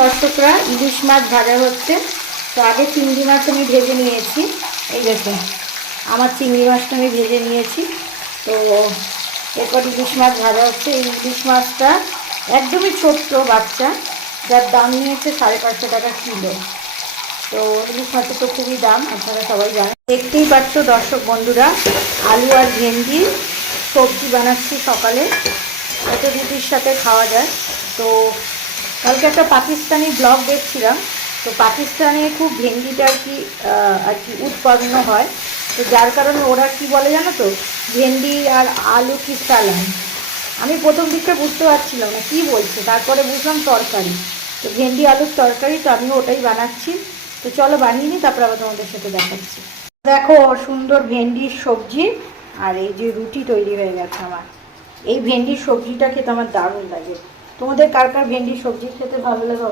দর্শকরা, ইলিশ মাছ ভাজা হচ্ছে। তো আগে চিংড়ি মাছ আমি ভেজে নিয়েছি। এই দেখুন, আমার চিংড়ি মাছটা আমি ভেজে নিয়েছি। তো এরপর ইলিশ মাছ ভাজা হচ্ছে। এই ইলিশ মাছটা একদমই ছোট্ট বাচ্চা, যার দাম নিয়েছে 550 টাকা কিলো। তো ইলিশ মাছের তো খুবই দাম, আপনারা সবাই জানেন। দেখতেই পাচ্ছ দর্শক বন্ধুরা, আলু আর ভেন্ডি সবজি বানাচ্ছি সকালে, এত রুটির সাথে খাওয়া যায়। তো কালকে একটা পাকিস্তানি ব্লগ দেখছিলাম। তো পাকিস্তানে খুব ভেন্ডিটা আর কি উৎপন্ন হয়। তো যার কারণে ওরা কি বলে জানো তো, ভেন্ডি আর আলু কি সালান। আমি প্রথম দিকটা বুঝতে পারছিলাম না কী বলছে, তারপরে বুঝলাম তরকারি। তো ভেন্ডি আলুর তরকারি, তো আমি ওটাই বানাচ্ছি। তো চলো বানিয়ে নিই, তারপর আবার তোমাদের সাথে দেখাচ্ছি। দেখো, সুন্দর ভেন্ডির সবজি আর এই যে রুটি তৈরি হয়ে গেছে আমার। এই ভেন্ডির সবজিটা খেতে আমার দারুণ লাগে। তোমাদের কার কার ভেন্ডির সবজি খেতে ভালো লাগে?